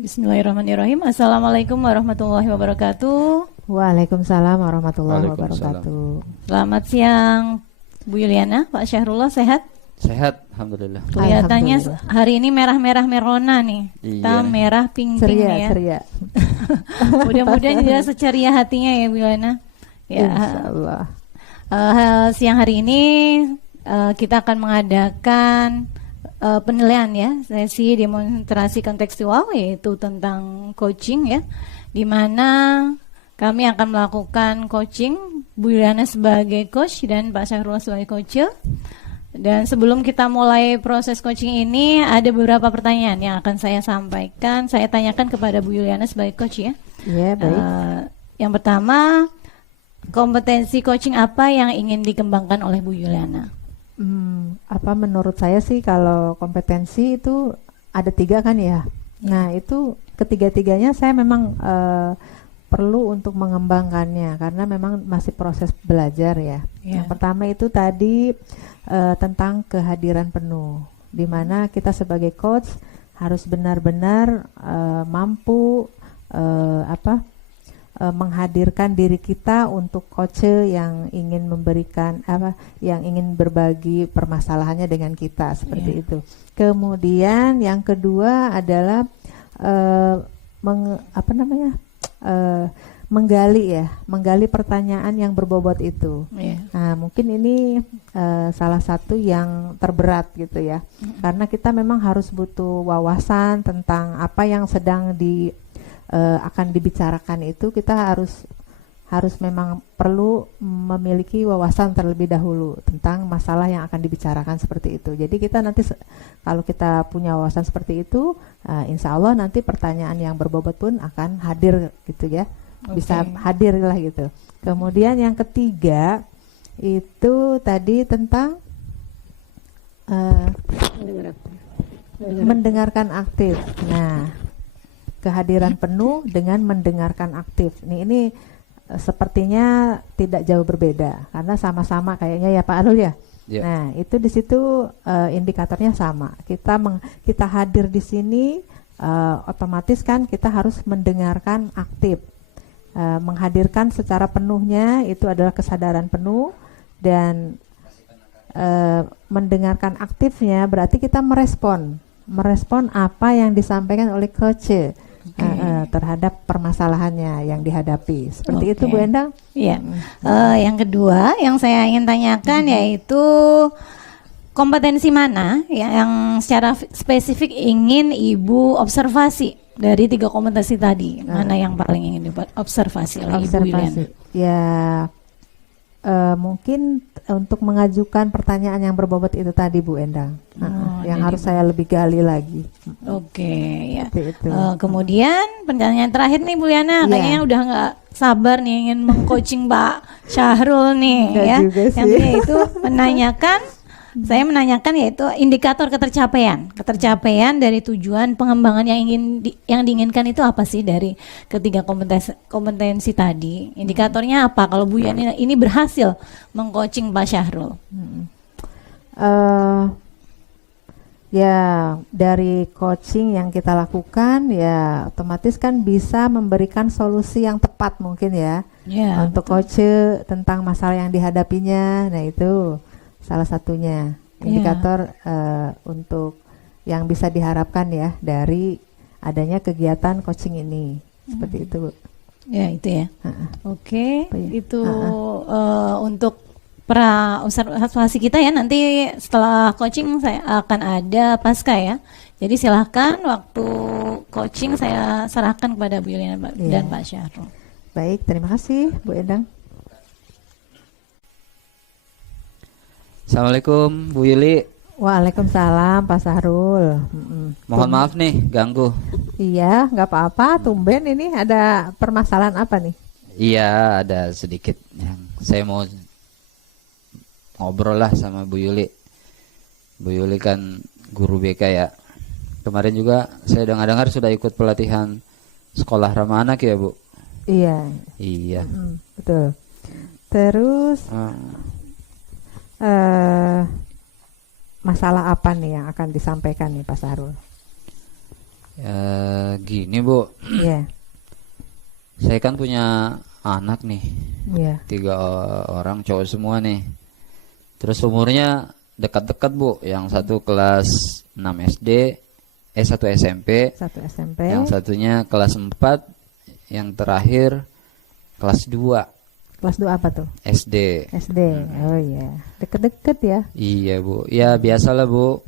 Bismillahirrahmanirrahim. Assalamualaikum warahmatullahi wabarakatuh. Waalaikumsalam warahmatullahi wabarakatuh. Selamat siang Bu Yuliana, Pak Syahrullah, sehat? Sehat, alhamdulillah. Kelihatannya hari ini merah-merah merona nih. Kita merah pink-pink ya. Ceria. Mudah-mudahan dia seceria hatinya ya Bu Yuliana. Ya. Insyaallah. Siang hari ini kita akan mengadakan penilaian ya, sesi demonstrasi kontekstual yaitu tentang coaching ya, di mana kami akan melakukan coaching, Bu Yuliana sebagai coach dan Pak Syahrullah sebagai coach. Dan sebelum kita mulai proses coaching ini, ada beberapa pertanyaan yang akan saya sampaikan, saya tanyakan kepada Bu Yuliana sebagai coach ya. Iya, baik. Yang pertama, kompetensi coaching apa yang ingin dikembangkan oleh Bu Yuliana? Apa menurut saya sih kalau kompetensi itu ada 3 kan ya. Nah itu ketiga-tiganya saya memang perlu untuk mengembangkannya karena memang masih proses belajar ya. Yang pertama itu tadi tentang kehadiran penuh, di mana kita sebagai coach harus benar-benar mampu menghadirkan diri kita untuk coach yang ingin memberikan yang ingin berbagi permasalahannya dengan kita seperti itu. Kemudian yang kedua adalah menggali pertanyaan yang berbobot itu. Nah, mungkin ini salah satu yang terberat gitu ya. Karena kita memang harus butuh wawasan tentang apa yang sedang akan dibicarakan itu. Kita harus memang perlu memiliki wawasan terlebih dahulu tentang masalah yang akan dibicarakan seperti itu. Jadi kita nanti kalau kita punya wawasan seperti itu, insya Allah nanti pertanyaan yang berbobot pun akan hadir gitu ya, bisa hadir lah gitu. Kemudian yang ketiga itu tadi tentang mendengarkan aktif. Nah, kehadiran penuh dengan mendengarkan aktif. Ini sepertinya tidak jauh berbeda karena sama-sama kayaknya ya Pak Arul ya. Nah, itu di situ indikatornya sama. Kita hadir di sini otomatis kan kita harus mendengarkan aktif. Menghadirkan secara penuhnya itu adalah kesadaran penuh, dan mendengarkan aktifnya berarti kita merespon apa yang disampaikan oleh coach terhadap permasalahannya yang dihadapi. Seperti itu Bu Endang. Iya. Yang kedua yang saya ingin tanyakan yaitu kompetensi mana yang secara spesifik ingin Ibu observasi dari 3 kompetensi tadi. Mana yang paling ingin diobservasi oleh Ibu Yuliana? Ya, mungkin untuk mengajukan pertanyaan yang berbobot itu tadi Bu Endang, yang harus saya lebih gali lagi. Ya. Kemudian pertanyaan terakhir nih Bu Yuliana, kayaknya udah nggak sabar nih ingin mengcoaching Pak Syahrul nih ya. Yang itu saya menanyakan yaitu indikator ketercapaian dari tujuan pengembangan yang diinginkan itu apa sih dari ketiga kompetensi tadi? Indikatornya apa kalau Bu Yani ini berhasil mengcoaching Pak Syahrul? Ya, dari coaching yang kita lakukan ya otomatis kan bisa memberikan solusi yang tepat mungkin ya untuk coach tentang masalah yang dihadapinya. Nah, itu salah satunya indikator untuk yang bisa diharapkan ya dari adanya kegiatan coaching ini. Seperti itu Bu. Ya itu ya. Itu untuk pra observasi kita ya, nanti setelah coaching saya akan ada pasca ya. Jadi silahkan waktu coaching saya serahkan kepada Bu Yuliana dan Pak Syahrul. Baik, terima kasih Bu Endang. Assalamualaikum Bu Yuli. Waalaikumsalam Pak Syahrul. Mohon maaf nih ganggu. Iya, nggak apa-apa. Tumben ini ada permasalahan apa nih? Iya, ada sedikit yang saya mau ngobrol lah sama Bu Yuli. Bu Yuli kan guru BK ya. Kemarin juga saya dengar sudah ikut pelatihan sekolah ramah anak ya Bu. Iya. Betul. Terus masalah apa nih yang akan disampaikan nih Pak Syahrul? Gini Bu, Iya. saya kan punya anak nih, Iya. 3 orang cowok semua nih. Terus umurnya dekat-dekat Bu, yang satu kelas 6 SD, 1 SMP, Satu SMP. yang satunya kelas 4, yang terakhir kelas 2 Kelas 2 apa tuh? SD. SD. Oh iya. Deket-deket ya. Iya Bu, ya biasalah Bu,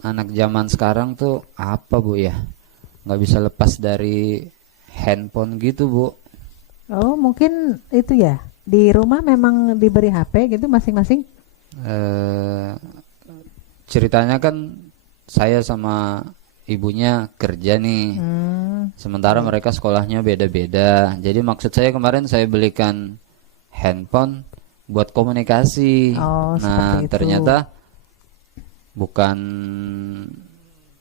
anak zaman sekarang tuh apa Bu ya, nggak bisa lepas dari handphone gitu Bu. Oh, mungkin itu ya. Di rumah memang diberi HP gitu masing-masing. eh Ceritanya kan saya sama ibunya kerja nih, sementara mereka sekolahnya beda-beda. Jadi maksud saya kemarin saya belikan handphone buat komunikasi. Oh, Nah seperti itu. ternyata bukan,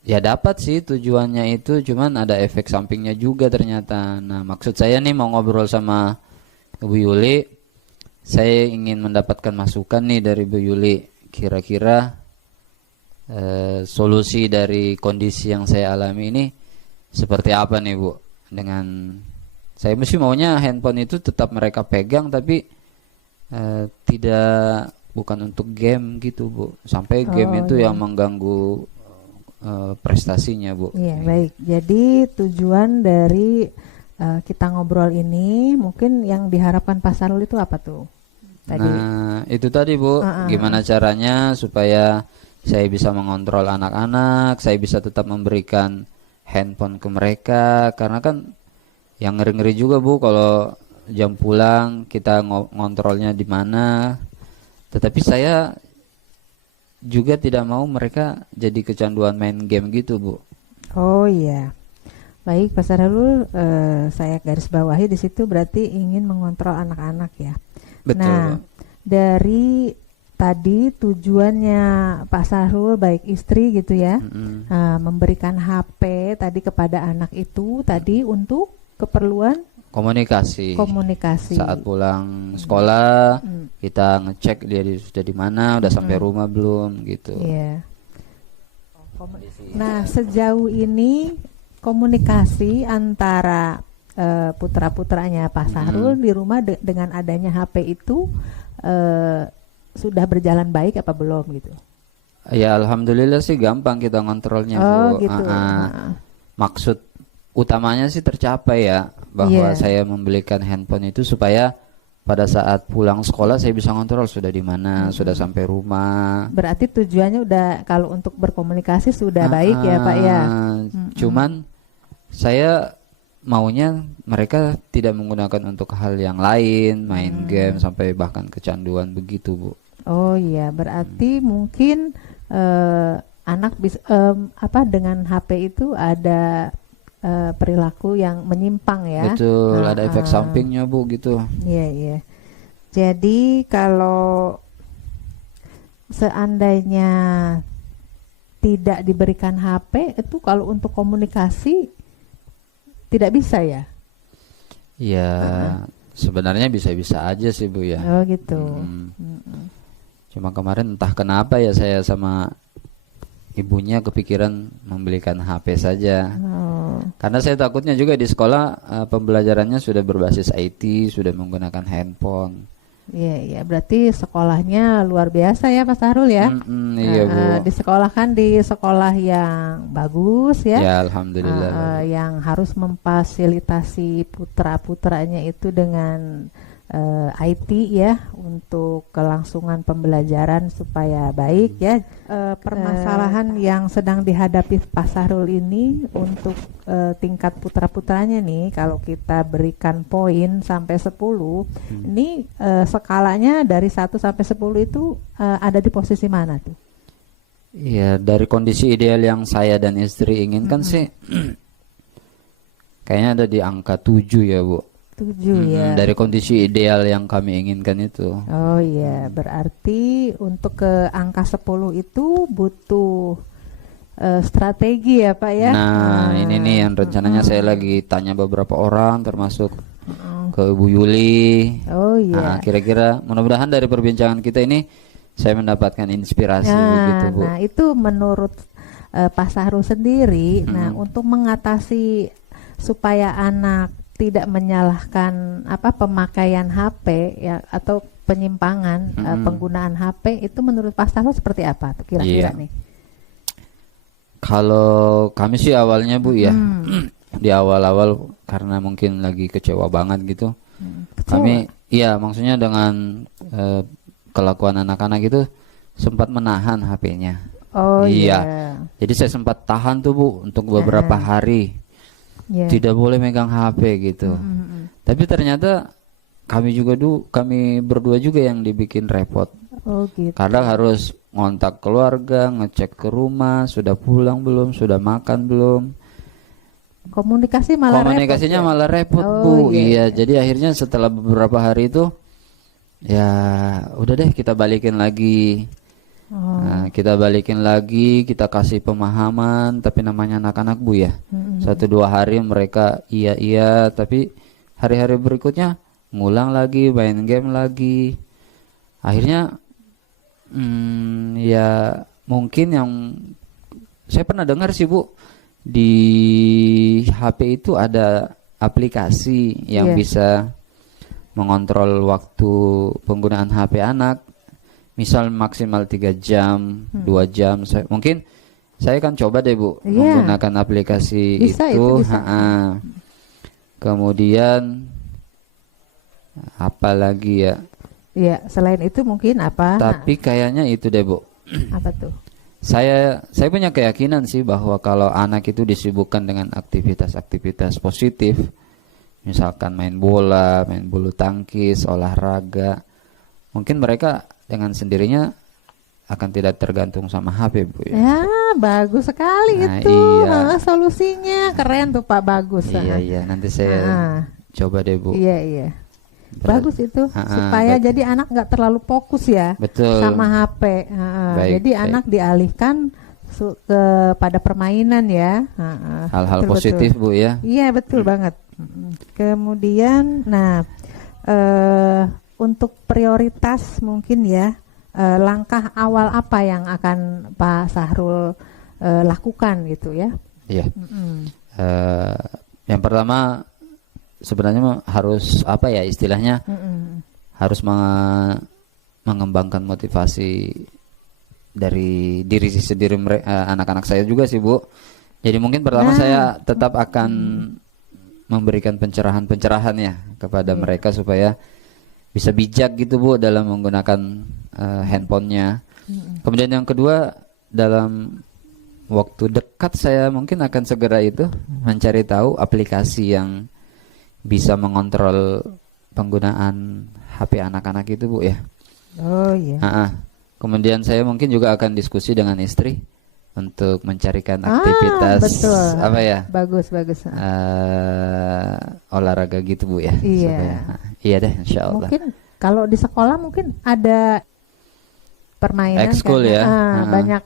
ya dapat sih tujuannya itu, cuman ada efek sampingnya juga ternyata. Nah maksud saya nih mau ngobrol sama Bu Yuli, saya ingin mendapatkan masukan nih dari Bu Yuli, kira-kira solusi dari kondisi yang saya alami ini seperti apa nih Bu. Dengan saya mesti maunya handphone itu tetap mereka pegang, tapi tidak, bukan untuk game gitu Bu, sampai game itu yang mengganggu prestasinya Bu. Iya, baik. Jadi tujuan dari kita ngobrol ini mungkin yang diharapkan Pak Sarul itu apa tuh? Tadi. Nah itu tadi Bu, gimana caranya supaya saya bisa mengontrol anak-anak, saya bisa tetap memberikan handphone ke mereka, karena kan yang ngeri-ngeri juga Bu kalau jam pulang kita ngontrolnya di mana. Tetapi saya juga tidak mau mereka jadi kecanduan main game gitu Bu. Oh iya. Baik, Pak Sarul, saya garis bawahi di situ berarti ingin mengontrol anak-anak ya. Betul. Nah, dari tadi tujuannya Pak Sarul baik istri gitu ya, memberikan HP tadi kepada anak itu tadi untuk keperluan komunikasi. Saat pulang sekolah kita ngecek dia sudah di mana, udah sampai rumah belum gitu. Iya. Nah, sejauh ini komunikasi antara putra-putranya Pak Sarul di rumah dengan adanya HP itu sudah berjalan baik apa belum gitu? Ya alhamdulillah sih gampang kita ngontrolnya Oh Bu. gitu. Maksud utamanya sih tercapai ya, bahwa saya membelikan handphone itu supaya pada saat pulang sekolah saya bisa ngontrol sudah di mana, sudah sampai rumah. Berarti tujuannya udah kalau untuk berkomunikasi sudah baik ya Pak ya. Cuman saya maunya mereka tidak menggunakan untuk hal yang lain, main game sampai bahkan kecanduan begitu Bu. Oh iya, berarti mungkin anak bisa dengan HP itu ada perilaku yang menyimpang ya. Betul, ada efek sampingnya Bu gitu. Iya, iya. Jadi kalau seandainya tidak diberikan HP itu kalau untuk komunikasi tidak bisa ya? Ya, sebenarnya bisa-bisa aja sih Bu ya. Oh gitu. Cuma kemarin entah kenapa ya saya sama ibunya kepikiran membelikan HP saja. Karena saya takutnya juga di sekolah pembelajarannya sudah berbasis IT, sudah menggunakan handphone. Iya, iya. Berarti sekolahnya luar biasa ya Pak Sarul ya? Iya Bu. Disekolahkan di sekolah yang bagus ya? Ya alhamdulillah. Yang harus memfasilitasi putra-putranya itu dengan IT ya untuk kelangsungan pembelajaran supaya baik ya. Permasalahan yang sedang dihadapi Pak Sarul ini untuk tingkat putra-putranya nih, kalau kita berikan poin sampai 10 ini skalanya dari 1 sampai 10 itu ada di posisi mana tuh? Iya, dari kondisi ideal yang saya dan istri inginkan sih kayaknya ada di angka 7 ya Bu. 7 ya. Dari kondisi ideal yang kami inginkan itu. Oh iya, berarti untuk ke angka 10 itu butuh strategi ya Pak ya. Nah, ini nih yang rencananya saya lagi tanya beberapa orang termasuk ke Ibu Yuli. Oh iya. Nah, kira-kira mudah-mudahan dari perbincangan kita ini saya mendapatkan inspirasi begitu Bu. Nah, itu menurut Pak Sahrul sendiri, nah untuk mengatasi supaya anak tidak menyalahkan pemakaian HP ya atau penyimpangan penggunaan HP itu menurut Pak Sahrul seperti apa kira-kira nih? Kalau kami sih awalnya Bu ya, di awal-awal karena mungkin lagi kecewa banget gitu. Kami maksudnya dengan kelakuan anak-anak itu sempat menahan HP-nya. Oh iya. Jadi saya sempat tahan tuh Bu untuk beberapa hari. Tidak boleh megang HP gitu. Tapi ternyata kami berdua juga yang dibikin repot. Oh gitu. Kadang harus ngontak keluarga, ngecek ke rumah, sudah pulang belum, sudah makan belum. Komunikasinya malah repot Bu. Iya, jadi akhirnya setelah beberapa hari itu ya udah deh kita balikin lagi. Nah, kita balikin lagi, kita kasih pemahaman, tapi namanya anak-anak Bu ya. 1-2 hari mereka iya, tapi hari-hari berikutnya ngulang lagi, main game lagi. Akhirnya ya mungkin yang saya pernah dengar sih Bu, di HP itu ada aplikasi yang bisa mengontrol waktu penggunaan HP anak. Misal maksimal 3 jam, 2 jam. Mungkin saya kan coba deh Bu menggunakan aplikasi itu. Kemudian apa lagi ya? Iya, selain itu mungkin apa? Tapi kayaknya itu deh Bu. Apa tuh? Saya punya keyakinan sih bahwa kalau anak itu disibukkan dengan aktivitas positif, misalkan main bola, main bulu tangkis, olahraga, mungkin mereka dengan sendirinya akan tidak tergantung sama HP Bu ya. Ya, bagus sekali itu. Solusinya keren tuh Pak, bagus. Iya, nanti saya coba deh Bu. Iya. Bagus itu supaya jadi anak nggak terlalu fokus ya. Betul. Sama HP. Jadi anak dialihkan kepada permainan ya. Hal-hal positif Bu ya. Iya, betul banget. Kemudian untuk prioritas mungkin ya, langkah awal apa yang akan Pak Sahrul lakukan gitu ya? Iya. Yang pertama sebenarnya harus istilahnya harus mengembangkan motivasi dari diri sendiri anak-anak saya juga sih Bu. Jadi mungkin pertama saya tetap akan memberikan pencerahan ya kepada mereka supaya bisa bijak gitu Bu dalam menggunakan handphonenya. Kemudian yang kedua, dalam waktu dekat saya mungkin akan segera itu mencari tahu aplikasi yang bisa mengontrol penggunaan HP anak-anak itu Bu ya. Oh iya. Kemudian saya mungkin juga akan diskusi dengan istri untuk mencarikan aktivitas bagus olahraga gitu Bu ya. Iya deh, insya Allah. Mungkin kalau di sekolah mungkin ada permainan ekskul ya. Banyak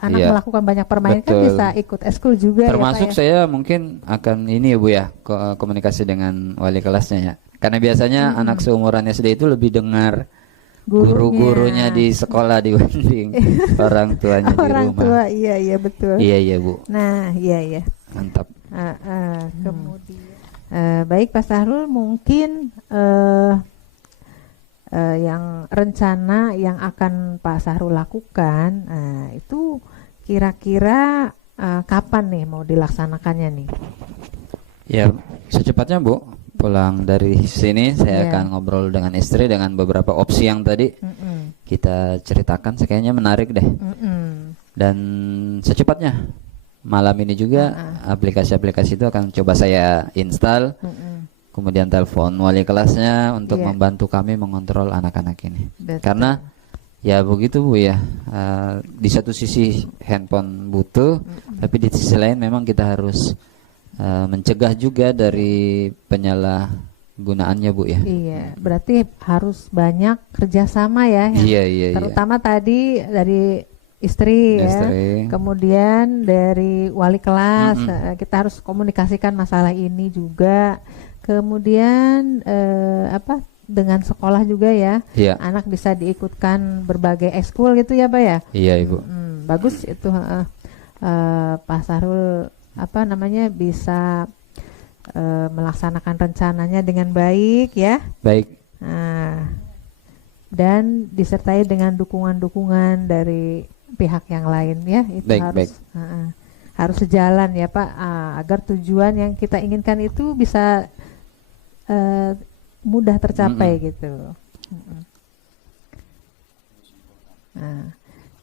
anak melakukan banyak permainan. Betul. Kan bisa ikut ekskul juga. Termasuk saya mungkin akan ini ya Bu ya, komunikasi dengan wali kelasnya ya. Karena biasanya anak seumuran SD itu lebih dengar guru-gurunya di sekolah dibanding orang tuanya di rumah. Orang tua, iya betul. Iya Bu. Nah, iya. Mantap. Kemudian baik Pak Sahrul, mungkin yang rencana yang akan Pak Sahrul lakukan itu kira-kira kapan nih mau dilaksanakannya nih? Ya secepatnya Bu. Pulang dari sini saya akan ngobrol dengan istri dengan beberapa opsi yang tadi kita ceritakan. Kayaknya menarik deh. Dan secepatnya malam ini juga aplikasi-aplikasi itu akan coba saya install. Kemudian telepon wali kelasnya untuk membantu kami mengontrol anak-anak ini. Betul. Karena ya begitu Bu ya, di satu sisi handphone butuh, tapi di sisi lain memang kita harus mencegah juga dari penyalahgunaannya Bu ya. Iya, berarti harus banyak kerjasama ya. Iya. Terutama tadi dari istri ya, kemudian dari wali kelas, kita harus komunikasikan masalah ini juga. Kemudian dengan sekolah juga ya, anak bisa diikutkan berbagai ekskul gitu ya Pak ya. Iya Ibu. Bagus itu. Pak Sahrul bisa melaksanakan rencananya dengan baik ya. Baik. Dan disertai dengan dukungan-dukungan dari pihak yang lain ya. Itu harus sejalan ya Pak, agar tujuan yang kita inginkan itu bisa mudah tercapai gitu.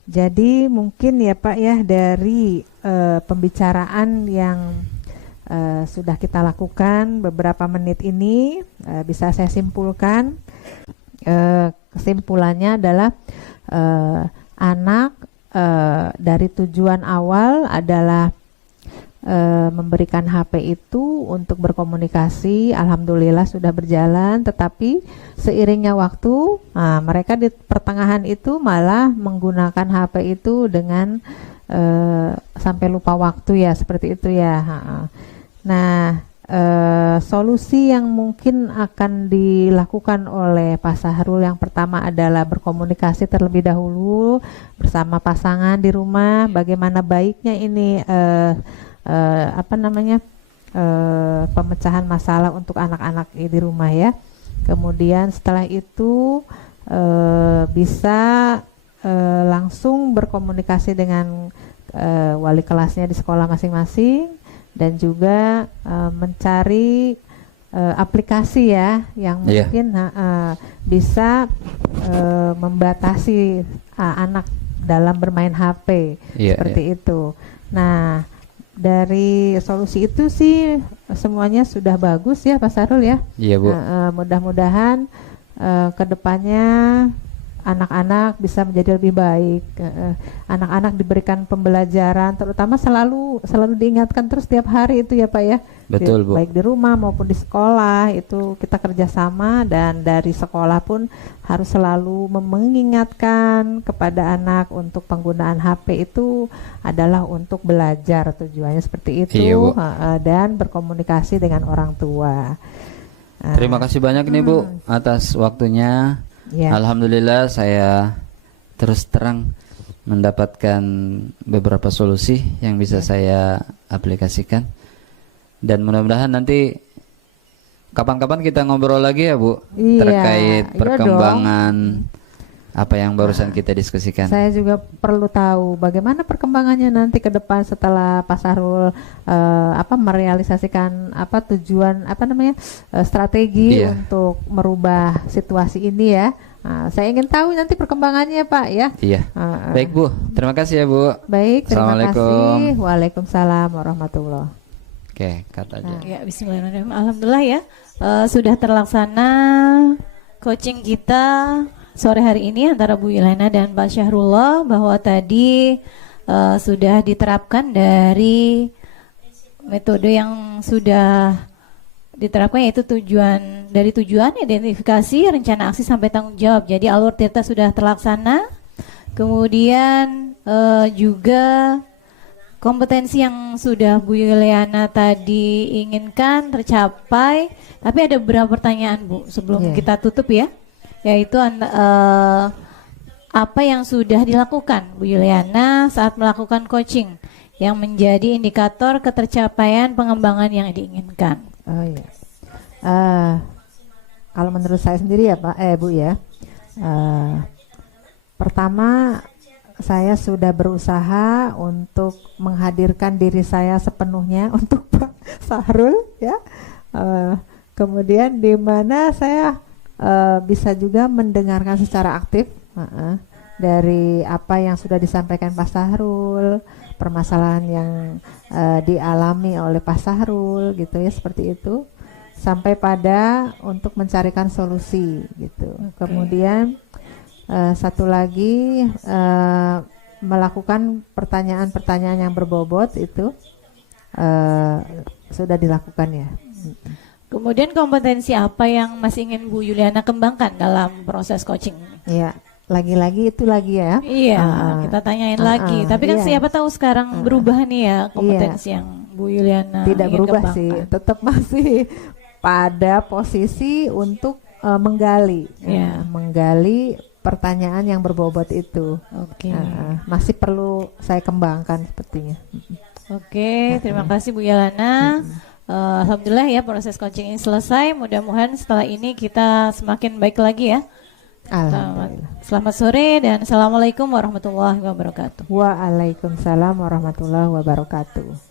Jadi mungkin ya Pak ya, dari pembicaraan yang sudah kita lakukan beberapa menit ini, bisa saya simpulkan, kesimpulannya adalah anak dari tujuan awal adalah memberikan HP itu untuk berkomunikasi. Alhamdulillah sudah berjalan, tetapi seiringnya waktu mereka di pertengahan itu malah menggunakan HP itu dengan sampai lupa waktu ya, seperti itu ya. Nah, solusi yang mungkin akan dilakukan oleh Pak Sahrul yang pertama adalah berkomunikasi terlebih dahulu bersama pasangan di rumah, bagaimana baiknya ini pemecahan masalah untuk anak-anak di rumah ya. Kemudian setelah itu bisa langsung berkomunikasi dengan wali kelasnya di sekolah masing-masing, dan juga mencari aplikasi ya yang mungkin bisa membatasi anak dalam bermain HP seperti itu. Nah, dari solusi itu sih semuanya sudah bagus ya Pak Sahrul ya. Iya Bu. Mudah-mudahan kedepannya anak-anak bisa menjadi lebih baik. Anak-anak diberikan pembelajaran, terutama selalu diingatkan terus setiap hari itu ya Pak ya. Betul Bu. Baik di rumah maupun di sekolah itu kita kerjasama, dan dari sekolah pun harus selalu mengingatkan kepada anak untuk penggunaan HP itu adalah untuk belajar, tujuannya seperti itu. Iya, Bu. Dan berkomunikasi dengan orang tua. Terima kasih banyak nih Bu atas waktunya. Ya. Alhamdulillah saya terus terang mendapatkan beberapa solusi yang bisa saya aplikasikan, dan mudah-mudahan nanti kapan-kapan kita ngobrol lagi ya Bu, terkait perkembangan apa yang barusan kita diskusikan. Saya juga perlu tahu bagaimana perkembangannya nanti ke depan setelah Pak Sahrul merealisasikan tujuan strategi untuk merubah situasi ini ya. Saya ingin tahu nanti perkembangannya Pak ya. Iya. Baik Bu, terima kasih ya Bu. Baik, terima Assalamualaikum. kasih. Waalaikumsalam warahmatullahi. Oke, kata aja. Ya, bismillahirrahmanirrahim. Alhamdulillah ya, sudah terlaksana coaching kita sore hari ini antara Bu Yuliana dan Pak Syahrullah, bahwa tadi sudah diterapkan dari metode yang sudah diterapkan, yaitu tujuan identifikasi, rencana aksi sampai tanggung jawab. Jadi alur tirta sudah terlaksana. Kemudian juga kompetensi yang sudah Bu Yuliana tadi inginkan tercapai. Tapi ada beberapa pertanyaan Bu sebelum kita tutup ya, yaitu apa yang sudah dilakukan Bu Yuliana saat melakukan coaching yang menjadi indikator ketercapaian pengembangan yang diinginkan. Oh iya. Kalau menurut saya sendiri ya Pak, Bu ya. Pertama, saya sudah berusaha untuk menghadirkan diri saya sepenuhnya untuk Pak Sahrul ya. Kemudian di mana saya bisa juga mendengarkan secara aktif dari apa yang sudah disampaikan Pak Sahrul, permasalahan yang dialami oleh Pak Sahrul gitu ya, seperti itu, sampai pada untuk mencarikan solusi gitu. Kemudian satu lagi melakukan pertanyaan-pertanyaan yang berbobot itu sudah dilakukan ya. Kemudian kompetensi apa yang masih ingin Bu Yuliana kembangkan dalam proses coaching? Iya, lagi-lagi itu lagi ya. Iya, kita tanyain lagi. Tapi kan siapa tahu sekarang berubah nih ya kompetensi yang Bu Yuliana tidak ingin berubah kembangkan. sih, tetap masih pada posisi untuk menggali pertanyaan yang berbobot itu. Oke. Masih perlu saya kembangkan sepertinya. Oke, terima kasih Bu Yalana. Alhamdulillah ya proses coaching ini selesai. Mudah-mudahan setelah ini kita semakin baik lagi ya. Selamat sore dan assalamualaikum warahmatullahi wabarakatuh. Waalaikumsalam warahmatullahi wabarakatuh.